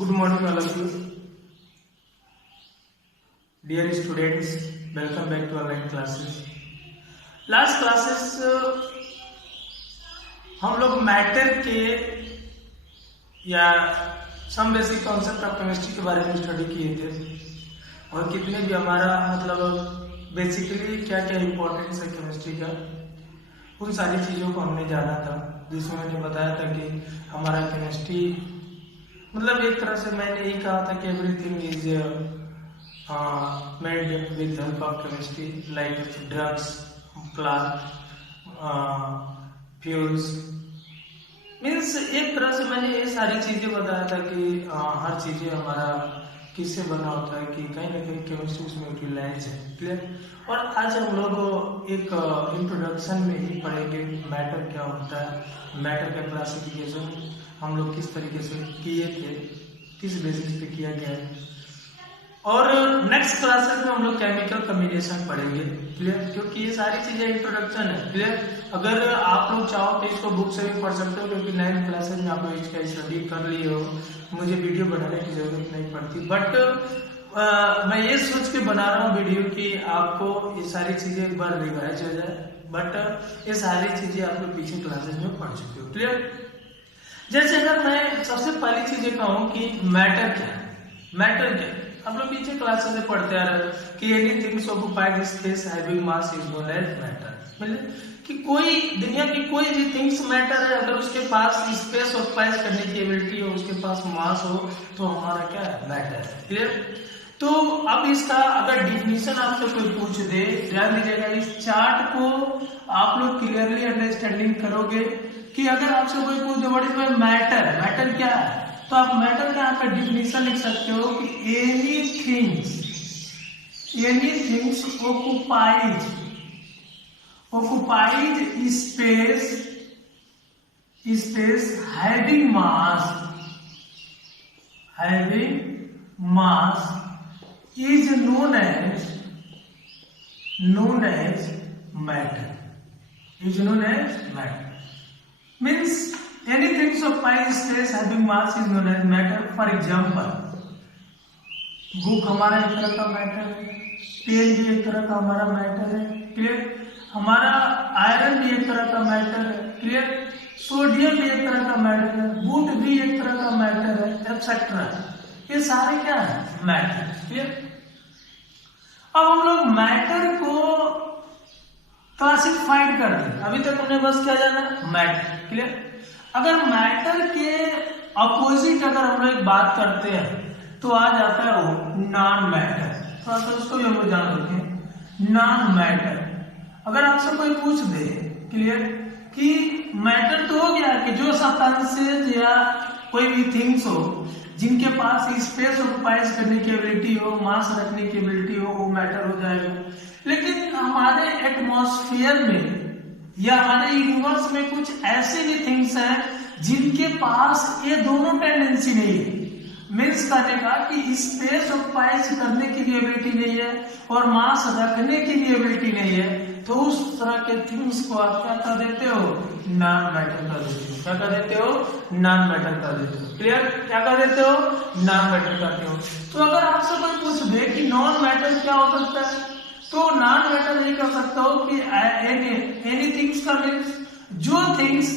Good morning, all of you. Dear students, welcome back to online classes. Last classes हम लोग matter के या some basic concept of chemistry के बारे में स्टडी किए थे और कितने भी हमारा मतलब बेसिकली क्या क्या इम्पोर्टेंस है केमिस्ट्री का, उन सारी चीज़ों को हमने जाना था, जिसमें मैंने बताया था कि हमारा केमिस्ट्री मतलब एक तरह से मैंने यही कहा था कि everything is made with help of chemistry, like drugs, plant, fuels, means एक तरह से मैंने ये सारी चीजें बताया था कि हर चीजें हमारा किससे बना होता है कि कहीं ना कहीं केमिस्ट्री उसमें यूटिलाइज है। क्लियर। और आज हम लोग एक इंट्रोडक्शन में ही पढ़ेंगे मैटर क्या होता है, मैटर का क्लासिफिकेशन हम लोग किस तरीके से किए थे, किस बेसिस पे किया गया है, और नेक्स्ट क्लासेस में हम लोग केमिकल कॉम्बिनेशन पढ़ेंगे। क्लियर। क्योंकि ये सारी चीजें इंट्रोडक्शन है। क्लियर। अगर आप लोग चाहो तो इसको बुक से भी पढ़ सकते हो, क्योंकि 9th क्लासेस में आप लोग इसका स्टडी कर लिए हो, मुझे वीडियो बनाने की जरूरत नहीं पड़ती, बट मैं ये सोच के बना रहा हूँ वीडियो कि आपको ये सारी चीजें एक बार रिवाइज हो जाए, बट ये सारी चीजें आप लोग पीछे क्लासेस में पढ़ चुके हो। क्लियर। जैसे अगर मैं सबसे पहली चीज ये कहूँ कि मैटर क्या है, मैटर क्या है, हम लोग पीछे क्लासेस में पढ़ते आ रहे हैं कि anything occupied space having mass is known as matter, मतलब कि कोई दुनिया की कोई भी थिंग्स मैटर है, अगर उसके पास स्पेस ऑक्युपाइज करने की एबिलिटी हो, उसके पास मास हो, तो हमारा क्या है, मैटर है। क्लियर। तो अब इसका अगर डिफिनीशन आपसे कोई पूछ दे, ध्यान दीजिएगा, इस चार्ट को आप लोग क्लियरली अंडरस्टैंडिंग करोगे कि अगर आपसे कोई पूछ दे व्हाट इज मैटर, मैटर क्या है, तो आप मैटर का यहाँ पे डिफिनीशन लिख सकते हो कि एनीथिंग्स occupied space having mass is known as matter. Means anything occupied space having mass is known as matter. For example, book हमारा एक तरह का मैटर है, पेन भी एक तरह का हमारा मैटर है। क्लियर। हमारा आयरन भी एक तरह का मैटर है। क्लियर। सोडियम भी एक तरह का मैटर है, वुड भी एक तरह का मैटर है, एक्सेट्रा। ये सारे क्या है, मैटर। क्लियर। अब हम लोग मैटर को क्लासिफाइड कर दें, अभी तक हमने बस क्या जाना, मैटर। क्लियर। अगर मैटर के अपोजिट अगर हम लोग बात करते हैं तो आ जाता है वो नॉन मैटर। थोड़ा सा उसको भी हम लोग जान रखें, नॉन मैटर। अगर आपसे कोई पूछ दे, क्लियर, कि मैटर तो हो गया कि जो सब्सटेंसेस या कोई भी थिंग्स हो जिनके पास स्पेस ऑक्युपाइज करने की एबिलिटी हो, मास रखने की एबिलिटी हो, वो मैटर हो जाएगा। लेकिन हमारे एटमॉस्फेयर में या हमारे यूनिवर्स में कुछ ऐसे भी थिंग्स हैं जिनके पास ये दोनों टेंडेंसी नहीं है, मीन्स करने का कि स्पेस ऑक्युपाइज करने की भी एबिलिटी नहीं है और मास रखने की भी एबिलिटी नहीं है, तो उस तरह के थिंग्स को आप क्या कर देते हो, नॉन मैटर कर देते हो। क्या कर देते हो, नॉन मैटर कर देते हो। क्लियर। क्या कर देते हो, नॉन मैटर करते हो। तो अगर आपसे कोई पूछ दे कि नॉन मैटर क्या हो सकता है, तो नॉन मैटर ये कर सकता हो कि एनी थिंग्स का मीन्स जो things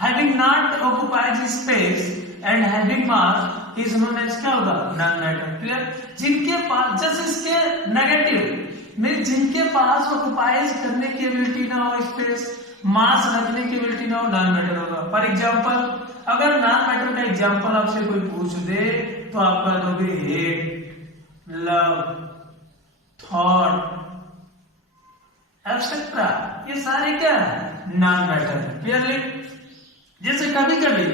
having not occupied space and having mass is known as क्या होगा, नॉन मैटर। क्लियर। जिनके पास जैसे इसके नेगेटिव मीन्स जिनके पास ऑक्युपाइज करने की एबिलिटी ना हो, स्पेस, मास रखने की एबिलिटी ना हो, नॉन मैटर होगा। फॉर एग्जांपल, अगर नॉन मैटर का एग्जांपल आपसे कोई पूछ दे तो आप कह दोगे हेट, लव, थॉट, एक्सेट्रा। ये सारे क्या है, नॉन मैटर है। क्लियरली। जैसे कभी कभी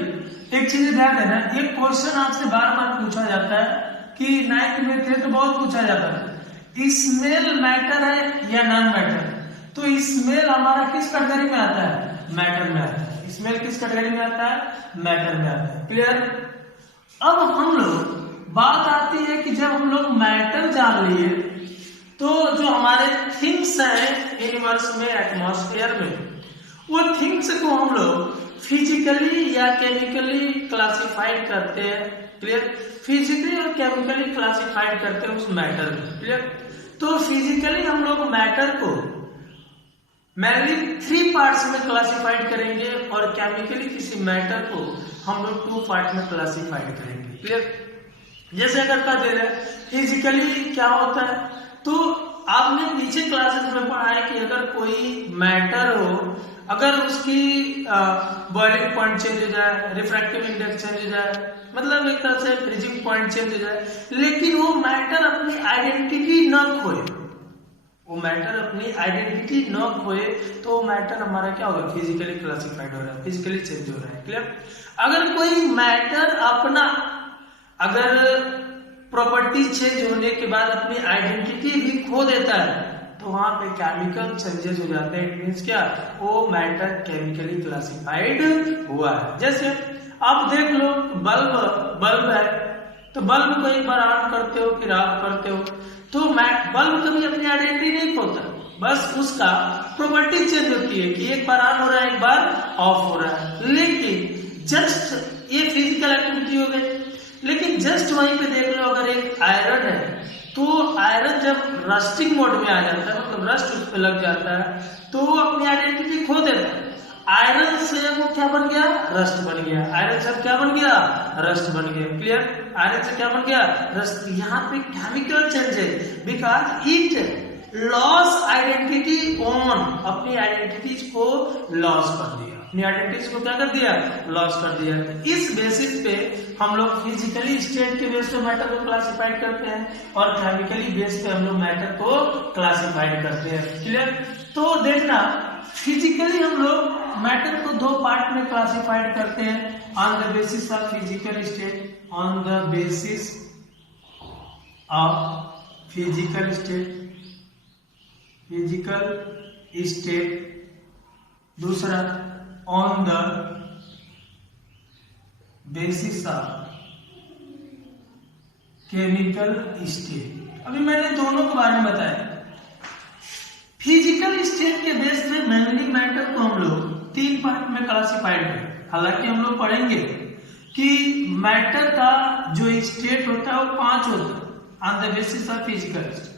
एक चीज ध्यान देना, एक क्वेश्चन आपसे बार बार पूछा जाता है कि 9th में थे तो बहुत पूछा जाता है, स्मेल मैटर है या नॉन मैटर। तो स्मेल हमारा किस कैटेगरी में आता है, मैटर में आता है। स्मेल किस कैटेगरी में आता है, मैटर में आता है। क्लियर। अब हम लोग बात आती है कि जब हम लोग मैटर जान लिए तो जो हमारे थिंग्स है यूनिवर्स में, एटमॉस्फेयर में, वो थिंग्स को हम लोग फिजिकली या केमिकली क्लासिफाइड करते हैं, क्लियर, फिजिकली और केमिकली क्लासिफाइड करते हैं उस मैटर को, क्लियर। तो फिजिकली हम लोग मैटर को मेनली 3 पार्ट्स में क्लासिफाइड करेंगे और केमिकली किसी मैटर को हम लोग 2 पार्ट में क्लासिफाइड करेंगे, क्लियर। जैसे अगर कह दे रहे फिजिकली क्या होता है, तो आपने पीछे क्लासेस में पढ़ा है कि अगर कोई मैटर हो, अगर उसकी बॉइलिंग पॉइंट चेंज हो जाए, रिफ्रैक्टिव इंडेक्स चेंज हो जाए, मतलब एक तरह से फ्रीजिंग पॉइंट चेंज हो जाए, लेकिन वो मैटर अपनी आइडेंटिटी न खोए, वो मैटर अपनी आइडेंटिटी न खोए, तो मैटर हमारा क्या होगा, फिजिकली क्लासिफाइड हो रहा है, फिजिकली चेंज हो रहा है, क्लियर। अगर कोई मैटर अपना अगर प्रॉपर्टीज चेंज होने के बाद अपनी आइडेंटिटी भी खो देता है, तो वहां पे केमिकल चेंजेस हो जाते हैं। इट मींस क्या, वो मैटर केमिकली क्लासिफाइड हुआ है। जैसे आप देख लो बल्ब है, तो बल्ब को एक बार ऑन करते हो फिर ऑफ करते हो, तो बल्ब कभी अपनी आइडेंटिटी नहीं खोता, बस उसका प्रॉपर्टी चेंज होती है कि एक बार ऑन हो रहा है एक बार ऑफ हो रहा है। लेकिन जस्ट ये फिजिकल एक्टिविटी हो गई, लेकिन जस्ट वहीं पे देख लो अगर एक आयरन है, तो आयरन जब रस्टिंग मोड में आ जाता है, मतलब रस्ट उस पर लग जाता है, तो वो अपनी आइडेंटिटी खो देता है। आयरन से वो क्या बन गया, रस्ट बन गया। आयरन से क्या बन गया, रस्ट बन गया, क्लियर। आयरन से क्या बन गया, रस्ट। यहाँ पे केमिकल चेंज है because it loss identity on, अपनी आइडेंटिटीज को लॉस कर दिया, अपनी आइडेंटिटीज को क्या कर दिया, लॉस कर दिया। इस बेसिस पे हम लोग फिजिकली स्टेट के बेस पे मैटर को क्लासिफाइड करते हैं और केमिकली बेस पे हम लोग मैटर को क्लासिफाइड करते हैं, क्लियर। तो देखना, फिजिकली हम लोग मैटर को 2 पार्ट में क्लासिफाइड करते हैं on the basis of physical state, on the basis of physical state, दूसरा on the basis of chemical state. अभी मैंने दोनों के बारे में बताया। फिजिकल स्टेट के बेस पे मेनली मैटर को हम लोग 3 पार्ट में क्लासिफाइड करें। हालांकि हम लोग पढ़ेंगे कि मैटर का जो स्टेट होता है वो 5 होता है on the basis of physical state,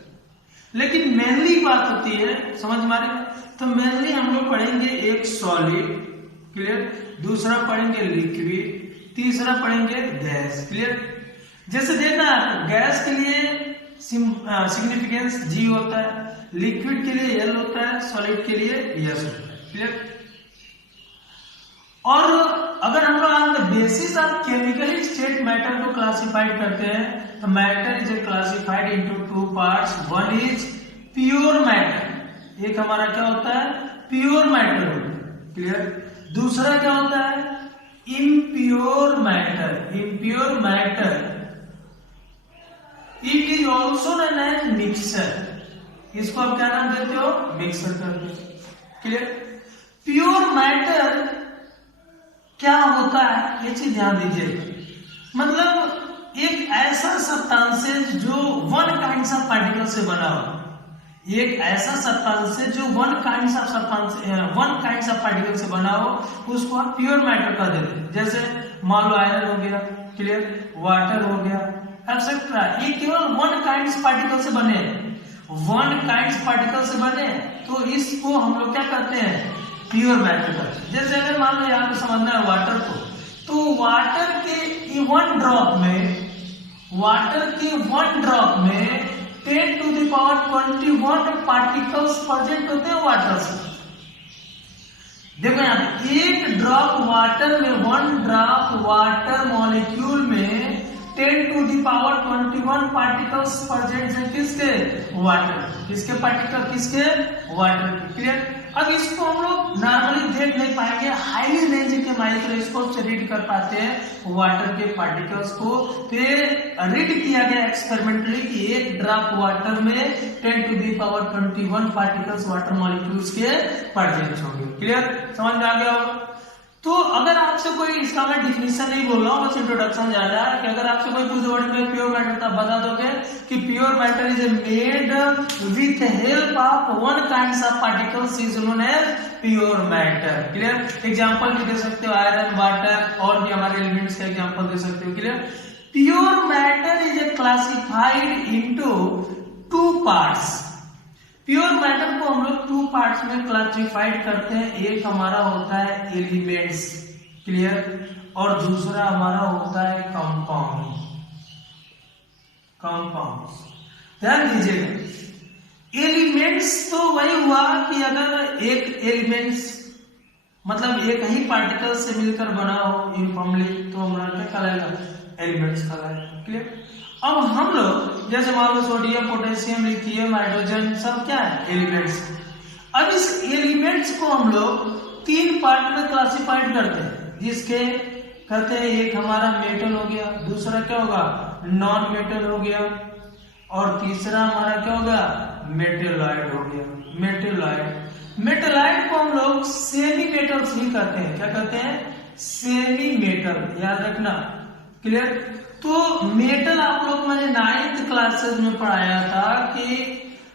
लेकिन मेनली बात होती है, समझ में आ रही है, तो मेनली हम लोग पढ़ेंगे एक सॉलिड, क्लियर, दूसरा पढ़ेंगे लिक्विड, तीसरा पढ़ेंगे गैस, क्लियर। जैसे देखना, गैस के लिए सिग्निफिकेंस G होता है, लिक्विड के लिए L होता है, सॉलिड के लिए S होता है, क्लियर। और अगर हम लोग on the basis of chemical state matter को क्लासिफाइड करते हैं, तो matter is classified into 2 parts. One is pure matter, एक हमारा क्या होता है, प्योर मैटर होता है, क्लियर। दूसरा क्या होता है, impure matter. Impure matter it is also known as mixer, इसको आप क्या नाम देते हो, मिक्सर करते हो, क्लियर। प्योर मैटर क्या होता है, ये चीज ध्यान दीजिए, मतलब एक ऐसा सब्सटेंस जो 1 काइंड्स ऑफ पार्टिकल से बना हो, एक ऐसा सब्सटेंस जो 1 काइंड्स ऑफ पार्टिकल से बना हो, उसको आप प्योर मैटर कह देते हैं। जैसे मान लो आयरन हो गया, क्लियर, वाटर हो गया, एक्सेट्रा, ये केवल 1 काइंड्स पार्टिकल से बने, 1 काइंड्स पार्टिकल से बने, तो इसको हम लोग क्या करते हैं, प्योर मैटर करते हैं। जैसे अगर मान लो यहाँ पे समझना है वाटर को, तो वाटर के 1 ड्रॉप में 10 to the power 21 particles present होते हैं वाटर से। देखो यहाँ पे 1 ड्रॉप वाटर में, 1 ड्रॉप वाटर मॉलिक्यूल में 10 to the power 21 particles present है, किसके, वाटर, किसके पार्टिकल, किसके, वाटर, क्लियर। अब इसको हम लोग नॉर्मली देख नहीं पाएंगे, हाईली रेंज के माइक्रोस्कोप से रीड कर पाते हैं वाटर के पार्टिकल्स को। फिर रीड किया गया एक्सपेरिमेंटली कि 1 ड्रॉप वाटर में 10 to the power 21 particles water molecules के प्रेजेंट होंगे, क्लियर, समझ में आ गया होगा। तो अगर आपसे कोई, इसका मैं डिफिनेशन नहीं बोल रहा हूँ, बस इंट्रोडक्शन जा रहा है कि अगर आपसे कोई पूछे वर्ड में प्योर मैटर था, बता दोगे कि pure matter is made with help of one kind of particles is known as pure matter. Clear? Example भी दे सकते हो, आयरन, वाटर, और भी हमारे एलिमेंट्स का एग्जांपल दे सकते हो। Clear? Pure matter is a classified into two parts. Pure matter को हम लोग टू पार्ट्स में क्लासिफाइड करते हैं। एक हमारा होता है एलिमेंट्स, क्लियर, और दूसरा हमारा होता है कंपाउंड। कंपाउंड्स ध्यान दीजिएगा, एलिमेंट्स तो वही हुआ कि अगर एक एलिमेंट्स मतलब एक ही पार्टिकल से मिलकर बना हो यूनिफॉर्मली, तो हमारा क्या कहलाएगा? एलिमेंट्स कहलाएगा। क्लियर? अब हम लोग जैसे मान लो सोडियम, पोटेशियम, लिथियम, हाइड्रोजन, सब क्या है? एलिमेंट्स। अब इस एलिमेंट्स को हम लोग तीन पार्ट में क्लासिफाइड करते हैं, जिसके कहते हैं एक हमारा मेटल हो गया, दूसरा क्या होगा? नॉन मेटल हो गया, और तीसरा हमारा क्या हो गया? मेटेलॉइड हो गया। मेटेलॉइड, मेटेलॉइड को हम लोग सेमी मेटल्स भी कहते हैं। क्या कहते हैं? सेमी मेटल, याद रखना। क्लियर? तो मेटल आप लोग मैंने 9th क्लासेस में पढ़ाया था कि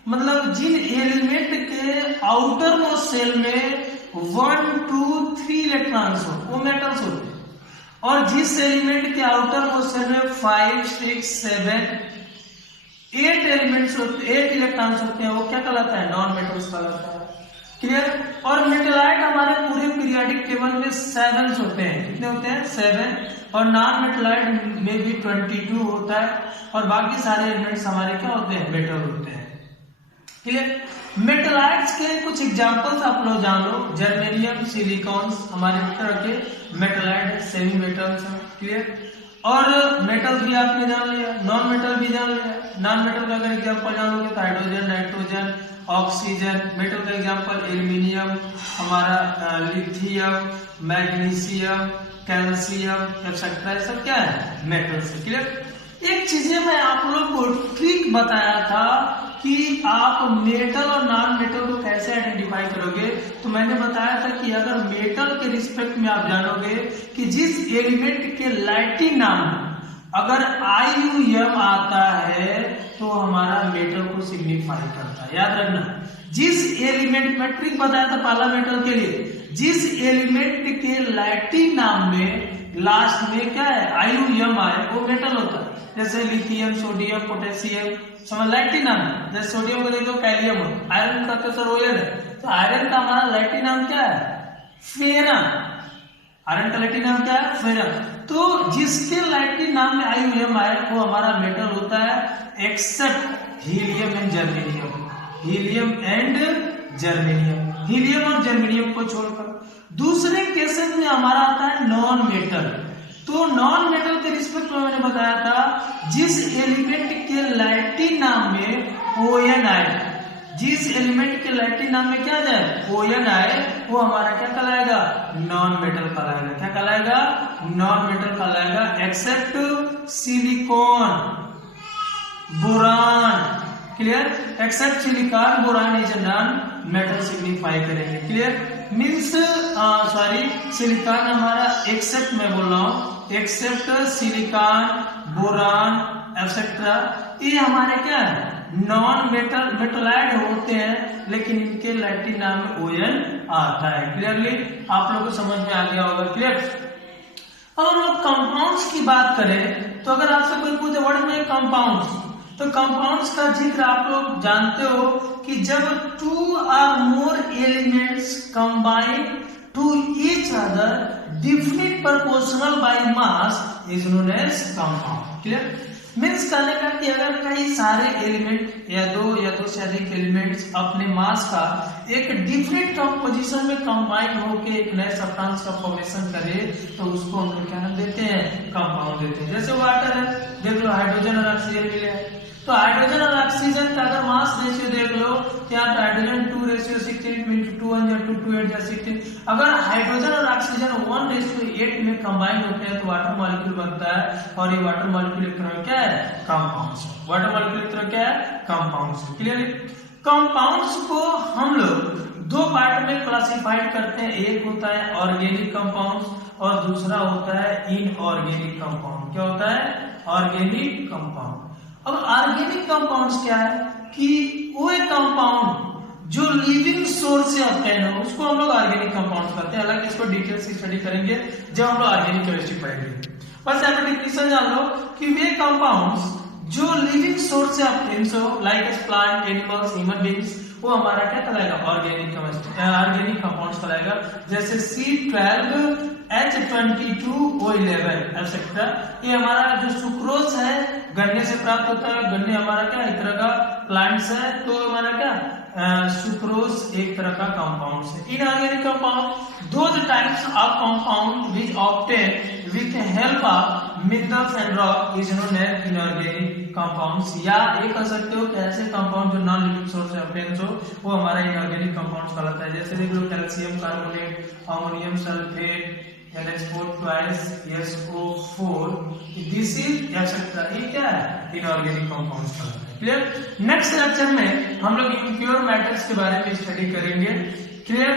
मतलब जिन एलिमेंट के आउटर मोस्ट सेल में 1, 2, 3 इलेक्ट्रॉन्स हो वो मेटल्स होते हैं, और जिस एलिमेंट के आउटर मोस्ट सेल में 5, 6, 7, 8 एलिमेंट्स होते, 8 इलेक्ट्रॉन्स होते हैं, वो क्या कहलाता है? नॉन मेटल्स कहलाता है। क्लियर? और मेटेलाइट हमारे पूरे पीरियोडिक टेबल में 7 होते हैं। कितने होते हैं? 7। और नॉन मेटेलाइट में भी 22 होता है, और बाकी सारे एलिमेंट्स हमारे क्या होते हैं? मेटल होते हैं। क्लियर? मेटेलाइट्स के कुछ एग्जांपल्स आप लोग जान लो, जर्मेनियम, सिलिकॉन्स हमारे तरह के मेटेलाइट सेमी मेटल्स हैं। क्लियर? और मेटल भी आपने जान लिया, नॉन मेटल भी जान लिया। नॉन मेटल का अगर एग्जांपल जानोगे तो हाइड्रोजन, नाइट्रोजन, ऑक्सीजन। मेटल का एग्जांपल एल्यूमिनियम, हमारा लिथियम, मैग्नीशियम, कैल्शियम, एक्सेट्रा, सब क्या है? मेटल से। क्लियर? एक चीजें मैं आप लोग को ट्रिक बताया था कि आप मेटल और नॉन मेटल को कैसे आइडेंटिफाई करोगे। तो मैंने बताया था कि अगर मेटल के रिस्पेक्ट में आप जानोगे कि जिस एलिमेंट के लैटिन नाम अगर IUM आता है तो हमारा मेटल को सिग्निफाई करता है। याद रखना, जिस एलिमेंट में ट्रिक बताया था पहला मेटल के लिए, जिस एलिमेंट के लैटिन नाम में लास्ट में क्या है? IUM आए वो मेटल होता है। जैसे लिथियम, सोडियम, पोटेशियम, समझ लैटिन नाम है। जैसे सोडियम को देखो कैलियम हो, आयरन का तो सर ओयल है, तो आयरन का हमारा लैटिन नाम क्या है? फेरन। आयरन का लैटिन नाम क्या है? फेरन। तो जिसके लैटिन नाम में IUM आए वो हमारा मेटल होता है, except helium and germanium. Helium and germanium, helium और जर्मेनियम को छोड़कर दूसरे केसेस में हमारा आता है नॉन मेटल। तो नॉन मेटल के रिस्पेक्ट में मैंने बताया था जिस एलिमेंट के लैटिन नाम में ON आए, जिस एलिमेंट के लैटिन नाम में क्या जाए? ON आए, वो हमारा क्या कहलाएगा? नॉन मेटल कहलाएगा। क्या कहलाएगा? नॉन मेटल कहलाएगा, except silicon, boron. Clear? Except silicon, boron is non metal signify करेंगे। क्लियर? मीन्स सॉरी, सिलिकॉन हमारा एक्सेप्ट, मैं बोल रहा हूं एक्सेप्ट सिलिकॉन, बोरान, एक्सेट्रा, ये हमारे क्या है? नॉन मेटल, मेटलाइड होते हैं, लेकिन इनके लैटिन नाम में ON आता है। क्लियरली आप लोगों को समझ में आ गया होगा। क्लियर? अब हम लोग कंपाउंड्स की बात करें तो अगर आपसे कोई पूछे वर्ड में कंपाउंड्स, तो कंपाउंड्स का जिक्र आप लोग जानते हो कि जब 2 or more elements combine to each other definite proportional by mass is known as compound. Clear? Means कहने का कि अगर कई सारे एलिमेंट या दो से अधिक एलिमेंट्स अपने मास का एक डिफरेंट कंपोजिशन में कंबाइन होकर एक नए सब्सटेंस का फॉर्मेशन करे तो उसको हम लोग क्या नाम देते हैं? कंपाउंड देते हैं। जैसे वाटर है, देख लो हाइड्रोजन और ऑक्सीजन मिले हैं, तो हाइड्रोजन और ऑक्सीजन का अगर मास रेशियो देख लो क्या, हाइड्रोजन 2:16 2 1 2 2 8 16। अगर हाइड्रोजन और ऑक्सीजन 1:8 में कंबाइन होते हैं तो वाटर मॉलिक्यूल बनता है, और ये वाटर मॉलिक्यूल एक तरह क्या है? कंपाउंड्स। वाटर मॉलिक्यूल एक तरह क्या है? कंपाउंड्स। क्लियर? कंपाउंड्स को हम लोग दो पार्ट में क्लासिफाइड करते हैं, एक होता है ऑर्गेनिक कंपाउंड्स और दूसरा होता है इनऑर्गेनिक कंपाउंड। क्या होता है? Organic compound. अब ऑर्गेनिक कंपाउंड्स क्या है कि वो एक कंपाउंड जो लिविंग सोर्स से ऑब्टेन हो उसको हम लोग ऑर्गेनिक कंपाउंड्स कहते हैं। हालांकि इसको डिटेल से स्टडी करेंगे जब हम लोग ऑर्गेनिक केमिस्ट्री पढ़ेंगे। बस यहाँ पर डिफिनेशन जान लो कि वे कंपाउंड्स जो लिविंग सोर्स से ऑब्टेन हो like plant, animals, human beings, वो हमारा क्या कहलाएगा? ऑर्गेनिक केमिस्ट्री, ऑर्गेनिक कंपाउंड्स कहलाएगा। जैसे C12 H22O11 एक्सेट्रा। ये हमारा जो सुक्रोज है गन्ने से प्राप्त होता है। गन्ने हमारा क्या एक तरह का प्लांट्स है, तो हमारा क्या सुक्रोज एक तरह का कंपाउंड है। Inorganic compound those types of compound which obtain with help of minerals and rock is known as inorganic compounds. या ये कह सकते हो कि ऐसे कंपाउंड जो नॉन लिविंग सोर्स से ऑब्टेन हो वो हमारा इनऑर्गेनिक कंपाउंड्स कहलाता है। जैसे देख लो calcium carbonate, ammonium sulphate, NH4 twice SO4, this is etcetera. ये क्या है? इनऑर्गेनिक कंपाउंड्स कहलाता है। क्लियर? नेक्स्ट लेक्चर में हम लोग इम्प्योर मैटर्स के बारे में स्टडी करेंगे। क्लियर?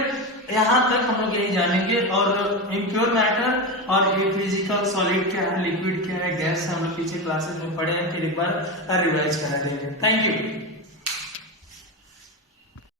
यहाँ तक हम लोग यही जानेंगे। और इम्प्योर मैटर और फिजिकल सॉलिड क्या है, लिक्विड क्या है, गैस हम लोग पीछे क्लासेस में पढ़े हैं, फिर एक बार रिवाइज करा देंगे। Thank you.